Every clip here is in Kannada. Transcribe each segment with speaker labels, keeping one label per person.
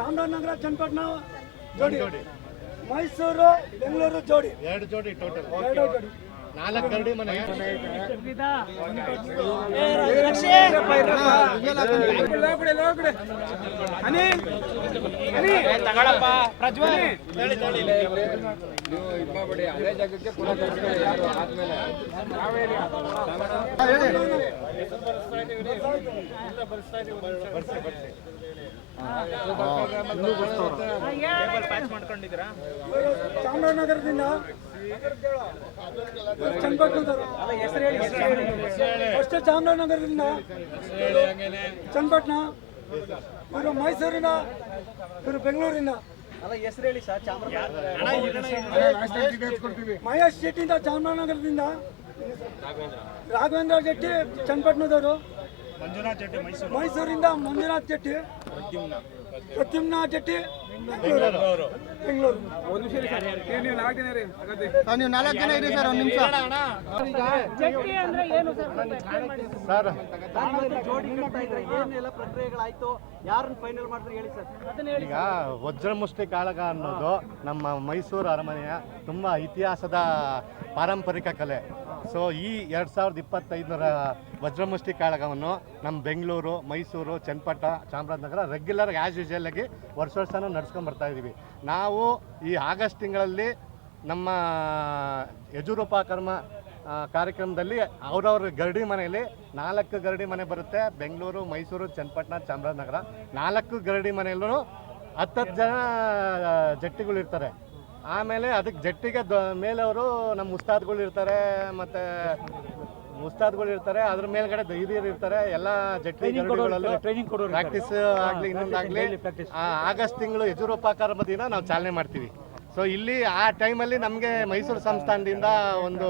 Speaker 1: ಚಾಮರಾಜನಗರ ಚನ್ನಪಟ್ಟಣ ಜೋಡಿ. ಮೈಸೂರು ಬೆಂಗಳೂರು ಜೋಡಿ.
Speaker 2: ಎರಡು ಜೋಡಿ ಟೋಟಲ್
Speaker 1: ಎರಡು ಜೋಡಿ.
Speaker 2: ನಾಲ್ಕು ಗರಡಿ ಮನೆ.
Speaker 1: ಇದೀವಿ ಚನ್ನಪಟ್ಟಣದವರು ಫಸ್ಟ್ ಚಾಮರಾಜನಗರದಿಂದ ಚನ್ನಪಟ್ಟಣ ಇವರು ಮೈಸೂರಿನ ಇವರು ಬೆಂಗಳೂರಿನ ಮಹೇಶ್ ಶೆಟ್ಟಿಯಿಂದ ಚಾಮರಾಜನಗರದಿಂದ ರಾಘವೇಂದ್ರ ಶೆಟ್ಟಿ ಚನ್ನಪಟ್ಟಣದವರು. ಮೈಸೂರಿಂದ ಮಂಜುನಾಥ್ ಶೆಟ್ಟಿ ಪ್ರದ್ಯುಮ್ನ ಶೆಟ್ಟಿ ಬೆಂಗಳೂರು.
Speaker 2: ನೀವು ನಾಲ್ಕು ಜನ ಇರಿ. ಸರ್ ಒಂದು ನಿಮಿಷ. ಸರ್?
Speaker 3: ಜೋಡಿ ಏನೆಲ್ಲ ಪ್ರಕ್ರಿಯೆಗಳಾಯ್ತು? ಯಾರನ್ನ ಫೈನಲ್ ಹೇಳಿ ಸರ್. ಅದನ್ನ ಹೇಳಿ
Speaker 2: ಈಗ ವಜ್ರಮುಷ್ಟಿ ಕಾಳಗ ಅನ್ನೋದು ನಮ್ಮ ಮೈಸೂರು ಅರಮನೆಯ ತುಂಬ ಇತಿಹಾಸದ ಪಾರಂಪರಿಕ ಕಲೆ. ಸೊ ಈ ಎರಡು ಸಾವಿರದ ಇಪ್ಪತ್ತೈದರ ವಜ್ರಮುಷ್ಟಿ ಕಾಳಗವನ್ನು ನಮ್ಮ Bengaluru, Mysuru, Channapatta, Chamarajanagar regular as usual ಆಗಿ ವರ್ಷ ವರ್ಷನೂ ನಡ್ಸ್ಕೊಂಡು ಬರ್ತಾ ಇದ್ದೀವಿ ನಾವು ಈ ಆಗಸ್ಟ್ ತಿಂಗಳಲ್ಲಿ ನಮ್ಮ ಯಜುರೂಪಕರ್ಮ ಕರ್ಮ ಕಾರ್ಯಕ್ರಮದಲ್ಲಿ ಅವ್ರವ್ರ ಗರಡಿ ಮನೆಯಲ್ಲಿ ನಾಲ್ಕು ಗರಡಿ ಮನೆ ಬರುತ್ತೆ. ಬೆಂಗಳೂರು, ಮೈಸೂರು ಚನ್ನಪಟ್ಟಣ ಚಾಮರಾಜನಗರ ನಾಲ್ಕು ಗರಡಿ ಮನೆಯಲ್ಲೂ ಹತ್ತತ್ತು ಜನ ಜಟ್ಟಿಗಳು ಇರ್ತಾರೆ. ಆಮೇಲೆ ಅದಕ್ಕೆ ಜಟ್ಟಿಗೆ ದ ಮೇಲೆ ಅವರು ನಮ್ಮ ಮುಸ್ತಾದ್ಗಳು ಇರ್ತಾರೆ ಮತ್ತೆ ಮುಸ್ತಾದ್ಗಳು ಇರ್ತಾರೆ ಅದ್ರ ಮೇಲ್ಗಡೆ ಹಿರಿಯರು ಇರ್ತಾರೆ ಎಲ್ಲ ಜಟ್ಟಿ ಕೊಡೋರು ಪ್ರಾಕ್ಟೀಸ್ ಆಗಲಿ ಇನ್ನೊಂದಾಗಲಿ ಆಗಸ್ಟ್ ತಿಂಗಳು ಯಜುರೋಪಕಾರ ದಿನ ನಾವು ಚಾಲನೆ ಮಾಡ್ತೀವಿ. ಸೊ ಇಲ್ಲಿ ಆ ಟೈಮಲ್ಲಿ ನಮಗೆ ಮೈಸೂರು ಸಂಸ್ಥಾನದಿಂದ ಒಂದು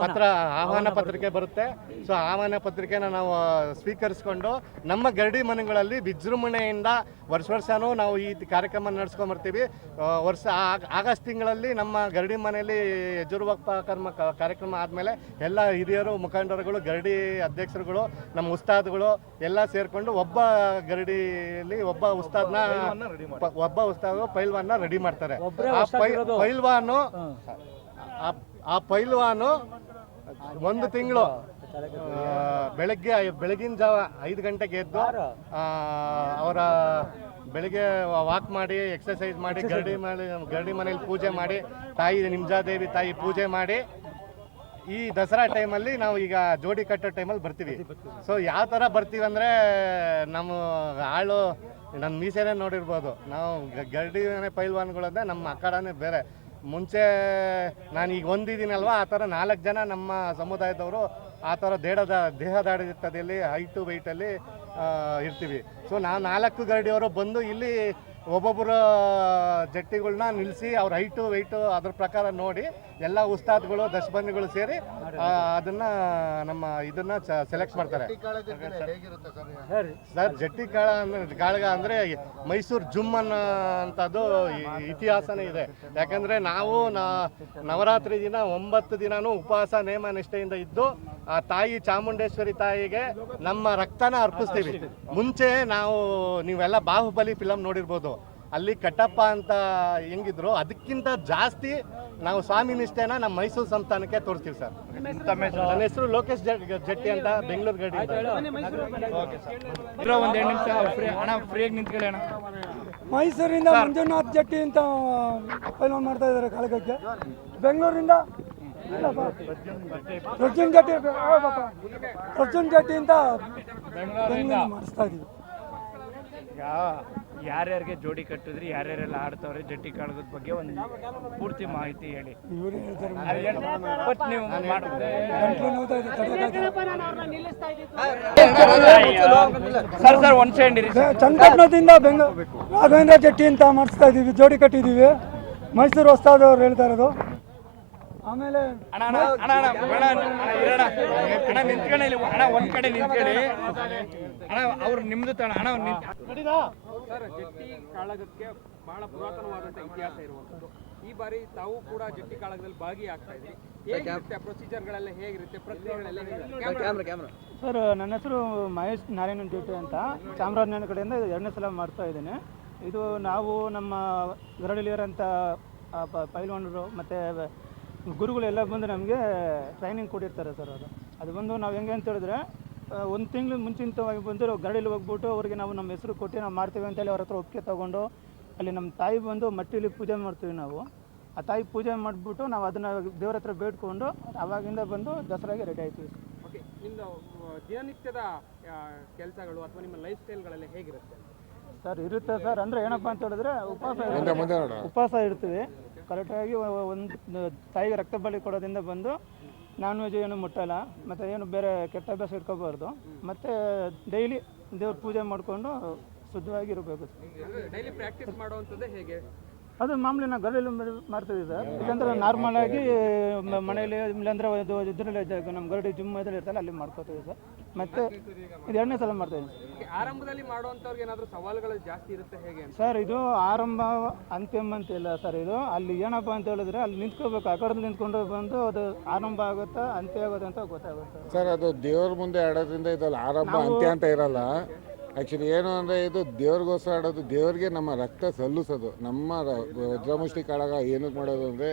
Speaker 2: ಪತ್ರ ಆಹ್ವಾನ ಪತ್ರಿಕೆ ಬರುತ್ತೆ. ಸೊ ಆಹ್ವಾನ ಪತ್ರಿಕೆನ ನಾವು ಸ್ವೀಕರಿಸ್ಕೊಂಡು ನಮ್ಮ ಗರಡಿ ಮನೆಗಳಲ್ಲಿ ವಿಜೃಂಭಣೆಯಿಂದ ವರ್ಷ ವರ್ಷನೂ ನಾವು ಈ ಕಾರ್ಯಕ್ರಮ ನಡ್ಸ್ಕೊಂಡ್ ಬರ್ತೀವಿ. ವರ್ಷ ಆಗಸ್ಟ್ ತಿಂಗಳಲ್ಲಿ ನಮ್ಮ ಗರಡಿ ಮನೆಯಲ್ಲಿ ಯಜುರ್ವಕರ್ಮ ಕರ್ಮ ಕಾರ್ಯಕ್ರಮ ಆದಮೇಲೆ ಎಲ್ಲ ಹಿರಿಯರು ಮುಖಂಡರುಗಳು ಗರಡಿ ಅಧ್ಯಕ್ಷರುಗಳು ನಮ್ಮ ಉಸ್ತಾದ್ಗಳು ಎಲ್ಲ ಸೇರ್ಕೊಂಡು ಒಬ್ಬ ಗರಡಿಯಲ್ಲಿ ಒಬ್ಬ ಉಸ್ತಾದ್ನ ಒಬ್ಬ ಉಸ್ತಾದ್ ಪೈಲ್ವಾನ್ನ ರೆಡಿ ಮಾಡ್ತಾರೆ. ಆ ಪೈ- ಪೈಲ್ವಾನು ಆ- ಪೈಲ್ವಾನು ಒಂದು ತಿಂಗಳು ಬೆಳಗ್ಗೆ ಬೆಳಗಿನ ಜಾವ ಐದು ಗಂಟೆಗೆ ಎದ್ದು ಅವರ ಬೆಳಿಗ್ಗೆ ವಾಕ್ ಮಾಡಿ ಎಕ್ಸರ್ಸೈಸ್ ಮಾಡಿ, ಗರಡಿ ಮಾಡಿ ಗರಡಿ ಮನೇಲಿ ಪೂಜೆ ಮಾಡಿ, ತಾಯಿ ನಿಮ್ಜಾದೇವಿ ತಾಯಿ ಪೂಜೆ ಮಾಡಿ, ಈ ದಸರಾ ಟೈಮಲ್ಲಿ ನಾವು ಈಗ ಜೋಡಿ ಕಟ್ಟೋ ಟೈಮಲ್ಲಿ ಬರ್ತೀವಿ. ಸೊ ಯಾವ ಥರ ಬರ್ತೀವಿ ಅಂದರೆ, ನಮ್ಮ ಆಳು ನನ್ನ ಮೀಸೆನೇ ನೋಡಿರ್ಬೋದು. ನಾವು ಗರಡಿ ಮನೆ ಪೈಲ್ವಾನ್ಗಳಂದ್ರೆ ನಮ್ಮ ಅಖಾಡನೇ ಬೇರೆ. ಮುಂಚೆ ನಾನು ಈಗ ಒಂದಿದ್ದೀನಲ್ವ? ಆ ಥರ ನಾಲ್ಕು ಜನ ನಮ್ಮ ಸಮುದಾಯದವರು ಆ ಥರ ದೇಹದ ದೇಹದಾಡಿತದಲ್ಲಿ ಹೈಟು ವೆಯ್ಟಲ್ಲಿ ಇರ್ತೀವಿ. ಸೊ ನಾವು ನಾಲ್ಕು ಗರಡಿಯವರು ಬಂದು ಇಲ್ಲಿ ಒಬ್ಬೊಬ್ಬರ ಜಟ್ಟಿಗಳನ್ನ ನಿಲ್ಲಿಸಿ ಅವ್ರ ಹೈಟು ವೆಯ್ಟು ಅದ್ರ ಪ್ರಕಾರ ನೋಡಿ ಎಲ್ಲ ಉಸ್ತಾದ್ಗಳು ದಶಬಂದಿಗಳು ಸೇರಿ ಅದನ್ನ ನಮ್ಮ ಇದನ್ನ ಸೆಲೆಕ್ಟ್ ಮಾಡ್ತಾರೆ. ಸರ್, ಜಟ್ಟಿ ಕಾಳ ಅಂದ್ರೆ, ಕಾಳಗ ಅಂದ್ರೆ ಮೈಸೂರು ಜುಮ್ ಅನ್ನೋ ಅಂಥದ್ದು ಇತಿಹಾಸನೇ ಇದೆ. ಯಾಕಂದ್ರೆ ನಾವು ನವರಾತ್ರಿ ದಿನ ಒಂಬತ್ತು ದಿನಾನು ಉಪವಾಸ, ನೇಮ, ನಿಷ್ಠೆಯಿಂದ ಇದ್ದು ಆ ತಾಯಿ ಚಾಮುಂಡೇಶ್ವರಿ ತಾಯಿಗೆ ನಮ್ಮ ರಕ್ತನ ಅರ್ಪಿಸ್ತೀವಿ. ಮುಂಚೆ ನಾವು ನೀವೆಲ್ಲ ಬಾಹುಬಲಿ ಫಿಲಮ್ ನೋಡಿರ್ಬೋದು. ಅಲ್ಲಿ ಕಟ್ಟಪ್ಪ ಅಂತ ಹೆಂಗಿದ್ರು ಅದಕ್ಕಿಂತ ಜಾಸ್ತಿ ನಾವು ಸ್ವಾಮಿ ನಿಷ್ಠೆನ ನಮ್ಮ ಮೈಸೂರು ಸಂಸ್ಥಾನಕ್ಕೆ ತೋರಿಸ್ತೀವಿ ಸರ್. ನನ್ನ ಹೆಸರು ಲೋಕೇಶ್ ಜಟ್- ಜಟ್ಟಿ ಅಂತ ಬೆಂಗಳೂರು ಗಡಿ
Speaker 1: ಮೈಸೂರಿಂದ ಮಂಜುನಾಥ್ ಜಟ್ಟಿ ಅಂತ ಫೈನಲ್ ಮಾಡ್ತಾ ಇದ್ದಾರೆ ಕಾಳಗಕ್ಕೆ. ಬೆಂಗಳೂರಿಂದ ಇಲ್ಲಪ್ಪ. ಅರ್ಜುನ್ ಜಟ್ಟಿ ಆ ಪಾಪ. ಅರ್ಜುನ್ ಜಟ್ಟಿ ಅಂತ ಬೆಂಗಳೂರಿಂದ ಮಾಡಿಸ್ತಾ ಇದೀವಿ
Speaker 4: ಈಗ ಯಾರ್ಯಾರಿಗೆ ಜೋಡಿ ಕಟ್ಟಿದ್ರಿ ಯಾರ್ಯಾರೆಲ್ಲ ಆಡ್ತಾವ್ರಿ ಜಟ್ಟಿ ಕಾಳಗದ ಬಗ್ಗೆ ಒಂದು ಪೂರ್ತಿ ಮಾಹಿತಿ ಹೇಳಿ.
Speaker 1: ಇವರು ಹೇಳ್ತಾರೆ.
Speaker 4: ಬಟ್ ನೀವು ಸರ್ ಸರ್ ಒಂದ್ ಸೆಕೆಂಡ್ ಇರಿ
Speaker 1: ಬೆ- ಚನ್ನಪಟ್ಟಣದಿಂದ ಬೆಂಗ ರಾಘವೇಂದ್ರ ಜಟ್ಟಿ ಅಂತ ಮಾಡಿಸ್ತಾ ಇದೀವಿ ಜೋಡಿ ಕಟ್ಟಿದೀವಿ ಮೈಸೂರು ಹೊಸ್ತಾದವ್ರು ಹೇಳ್ತಾ ಇರೋದು. ಆಮೇಲೆ
Speaker 4: ಅಣ್ಣ ಅಣ್ಣ ಅಣ್ಣ ಅಣ್ಣ ಅಣ್ಣ. ನಿಂತ್ಕೊಳ್ಳಿ ಇಲ್ಲಿ ಅಣ್ಣ ಒಂದ್ ಕಡೆ ನಿಂತ್ಕೊಳ್ಳಿ. ಅಣ್ಣ ಅವ್ರು ನಿಮ್ದು ತಣ. ಅಣ್ಣ ಅವ್ರು
Speaker 5: ಸರ್ ಜಟ್ಟಿ ಕಾಳಗಕ್ಕೆ ಬಹಳ ಪುರಾತನವಾದಂತ ಇತಿಹಾಸ ಇರುವಂತದ್ದು ಈ ಬಾರಿ ತಾವು ಕೂಡ ಜಟ್ಟಿ ಕಾಳಗದಲ್ಲಿ ಭಾಗಿಯಾಗ್ತಾ ಇದ್ರಿ. ಹೇಗಿರುತ್ತೆ ಪ್ರೊಸೀಜರ್ಗಳೆಲ್ಲ ಹೇಗಿರುತ್ತೆ? ಪ್ರಕ್ರಿಯೆಗಳೆಲ್ಲ ಹೇಗಿರುತ್ತೆ?
Speaker 6: ಸರ್ ನನ್ನ ಹೆಸರು ಮಹೇಶ್ ನಾರಾಯಣನ್ ಡ್ಯೂಟಿ ಅಂತ. ಚಾಮರಾಜನಗರ ಕಡೆಯಿಂದ ಎರಡನೇ ಸಲ ಮಾಡ್ತಾ ಇದ್ದೇನೆ. ಇದು ನಾವು ನಮ್ಮ ಗರಡಲ್ಲಿರೋಂಥ ಪೈಲ್ವಾನರು ಮತ್ತು ಗುರುಗಳೆಲ್ಲ ಬಂದು ನಮಗೆ ಟ್ರೈನಿಂಗ್ ಕೊಟ್ಟಿರ್ತಾರೆ ಸರ್ ಅದು. ಅದು ಬಂದು ನಾವು ಹೆಂಗೆ ಅಂತ ಹೇಳಿದ್ರೆ ಒಂದು ತಿಂಗಳು ಮುಂಚಿತವಾಗಿ ಬಂದು ಗರಡಿಲಿ ಹೋಗ್ಬಿಟ್ಟು ಅವ್ರಿಗೆ ನಾವು ನಮ್ಮ ಹೆಸರು ಕೊಟ್ಟು ನಾವು ಮಾಡ್ತೀವಿ ಅಂತೇಳಿ ಅವ್ರ ಹತ್ರ ಒಪ್ಪಿಗೆ ತೊಗೊಂಡು ಅಲ್ಲಿ ನಮ್ಮ ತಾಯಿ ಬಂದು ಮಟ್ಟಿಲಿ ಪೂಜೆ ಮಾಡ್ತೀವಿ ನಾವು. ಆ ತಾಯಿ ಪೂಜೆ ಮಾಡಿಬಿಟ್ಟು ನಾವು ಅದನ್ನು ದೇವ್ರ ಹತ್ರ ಬೇಡ್ಕೊಂಡು ಅವಾಗಿಂದ ಬಂದು ದಸರಾಗೆ ರೆಡಿ ಆಯ್ತೀವಿ
Speaker 5: ಓಕೆ ನಿಮ್ಮ ದಿನನಿತ್ಯದ ಕೆಲಸಗಳು ಅಥವಾ ನಿಮ್ಮ ಲೈಫ್ ಸ್ಟೈಲ್ಗಳೆಲ್ಲ ಹೇಗಿರುತ್ತೆ?
Speaker 6: ಸರ್ ಇರುತ್ತೆ ಸರ್ ಅಂದರೆ ಏನಪ್ಪ ಅಂತ ಹೇಳಿದ್ರೆ ಉಪವಾಸ. ಉಪವಾಸ ಇರ್ತೀವಿ ಕರೆಕ್ಟಾಗಿ ಒಂದು ತಾಯಿಗೆ ರಕ್ತ ಬಳಿ ಕೊಡೋದ್ರಿಂದ ಬಂದು ನಾನ್ ವೆಜ್ ಏನು ಮುಟ್ಟಲ್ಲ, ಮತ್ತು ಏನು ಬೇರೆ ಕೆಟ್ಟ ಅಭ್ಯಾಸ ಇಟ್ಕೋಬಾರ್ದು, ಮತ್ತು ಡೈಲಿ ದೇವ್ರ ಪೂಜೆ ಮಾಡಿಕೊಂಡು ಶುದ್ಧವಾಗಿ ಇರಬೇಕು
Speaker 5: ಡೈಲಿ ಪ್ರಾಕ್ಟೀಸ್ ಮಾಡುವಂಥದ್ದೇ ಹೇಗೆ?
Speaker 6: ಅದು ಮಾಮೂಲಿ ನಾವು ಗಲ್ಲಿ ಮಾಡ್ತೀವಿ ಸರ್ ಇಲ್ಲಾಂದ್ರೆ ನಾರ್ಮಲ್ ಆಗಿ ಮನೆಯಲ್ಲಿ ಮನೇಲಿ ಇಲ್ಲಾಂದ್ರೆ ಇದು ಇದರಲ್ಲಿ ನಮ್ಮ ಗರಡಿ ಜಿಮ್ ಇದ್ರಲ್ಲಿ ಇರ್ತಲ್ಲ ಅಲ್ಲಿ ಮಾಡ್ಕೋತೀವಿ ಸರ್. ಮತ್ತೆ ಇದು ಎರಡನೇ ಸಲ ಮಾಡ್ತೀವಿ
Speaker 5: ಆರಂಭದಲ್ಲಿ ಮಾಡುವಂಥವ್ರಿಗೆ ಏನಾದರೂ ಸವಾಲುಗಳು ಜಾಸ್ತಿ ಇರುತ್ತೆ ಹೇಗೆ ಅಂತ?
Speaker 6: ಸರ್ ಇದು ಆರಂಭ ಅಂತಿಮ ಅಂತ ಇಲ್ಲ ಸರ್ ಇದು. ಅಲ್ಲಿ ಏನಪ್ಪ ಅಂತ ಹೇಳಿದ್ರೆ ಅಲ್ಲಿ ನಿಂತ್ಕೋಬೇಕು ಆ ಕಡೆ ನಿಂತ್ಕೊಂಡು ಬಂದು ಅದು ಆರಂಭ ಆಗುತ್ತಾ ಅಂತ್ಯ ಆಗುತ್ತೆ ಅಂತ ಗೊತ್ತಾಗುತ್ತೆ
Speaker 7: ಸರ್. ಅದು ದೇವ್ರ ಮುಂದೆ ಆಡೋದ್ರಿಂದ ಇದಲ್ಲ ಆರಂಭ ಅಂತ್ಯ ಅಂತ ಇರಲ್ಲ. ಆ್ಯಕ್ಚುಲಿ ಏನು ಅಂದರೆ ಇದು ದೇವ್ರಿಗೋಸ್ಕರ ಆಡೋದು, ದೇವ್ರಿಗೆ ನಮ್ಮ ರಕ್ತ ಸಲ್ಲಿಸೋದು. ನಮ್ಮ ವಜ್ರಮುಷ್ಟಿ ಕಾಳಗ ಏನಕ್ಕೆ ಮಾಡೋದು ಅಂದರೆ,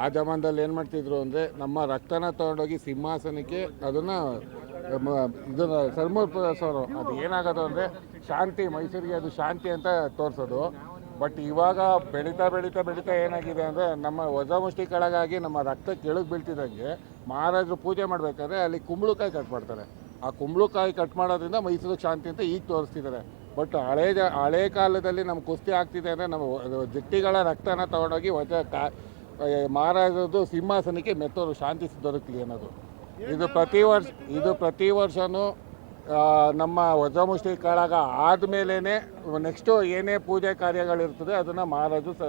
Speaker 7: ಆ ಜಮಾನದಲ್ಲಿ ಏನು ಮಾಡ್ತಿದ್ರು ಅಂದರೆ, ನಮ್ಮ ರಕ್ತನ ತೊಗೊಂಡೋಗಿ ಸಿಂಹಾಸನಕ್ಕೆ ಅದನ್ನು ಇದನ್ನು ಸರ್ಮರ್ಪಿಸೋರು ಅದು ಏನಾಗೋದು ಅಂದರೆ, ಶಾಂತಿ, ಮೈಸೂರಿಗೆ ಅದು ಶಾಂತಿ ಅಂತ ತೋರಿಸೋದು. ಬಟ್ ಇವಾಗ ಬೆಳೀತಾ ಬೆಳೀತಾ ಬೆಳೀತಾ ಏನಾಗಿದೆ ಅಂದರೆ, ನಮ್ಮ ವಜ್ರಮುಷ್ಟಿ ಕೆಳಗಾಗಿ ನಮ್ಮ ರಕ್ತ ಕೆಳಗೆ ಬೀಳ್ತಿದ್ದಂಗೆ, ಮಹಾರಾಜರು ಪೂಜೆ ಮಾಡಬೇಕಾದ್ರೆ ಅಲ್ಲಿ ಕುಂಬಳಕಾಯಿ ಕಟ್ ಮಾಡ್ತಾರೆ ಆ ಕುಂಬಳಕಾಯಿ ಕಟ್ ಮಾಡೋದ್ರಿಂದ ಮೈಸೂರು ಶಾಂತಿ ಅಂತ ಈಗ ತೋರಿಸ್ತಿದ್ದಾರೆ. ಬಟ್ ಹಳೆ ಹಳೆ ಕಾಲದಲ್ಲಿ ನಮ್ಮ ಕುಸ್ತಿ ಆಗ್ತಿದೆ ಅಂದರೆ ನಮ್ಮ ಜಟ್ಟಿಗಳ ರಕ್ತನ ತಗೊಂಡೋಗಿ ಕಾ ಏ, ಸಿಂಹಾಸನಕ್ಕೆ ಮೆತ್ತೋರು ಶಾಂತಿ ದೊರಕಲಿ ಅನ್ನೋದು ಇದು ಪ್ರತಿ ವರ್ಷ ಇದು ಪ್ರತಿ ವರ್ಷವೂ ನಮ್ಮ ವಜ್ರಮುಷ್ಟಿ ಕಾಳಗ ಆದಮೇಲೇ ನೆಕ್ಸ್ಟು ಏನೇ ಪೂಜೆ ಕಾರ್ಯಗಳಿರ್ತದೆ ಅದನ್ನು ಮಹಾರಾಜರು ಸ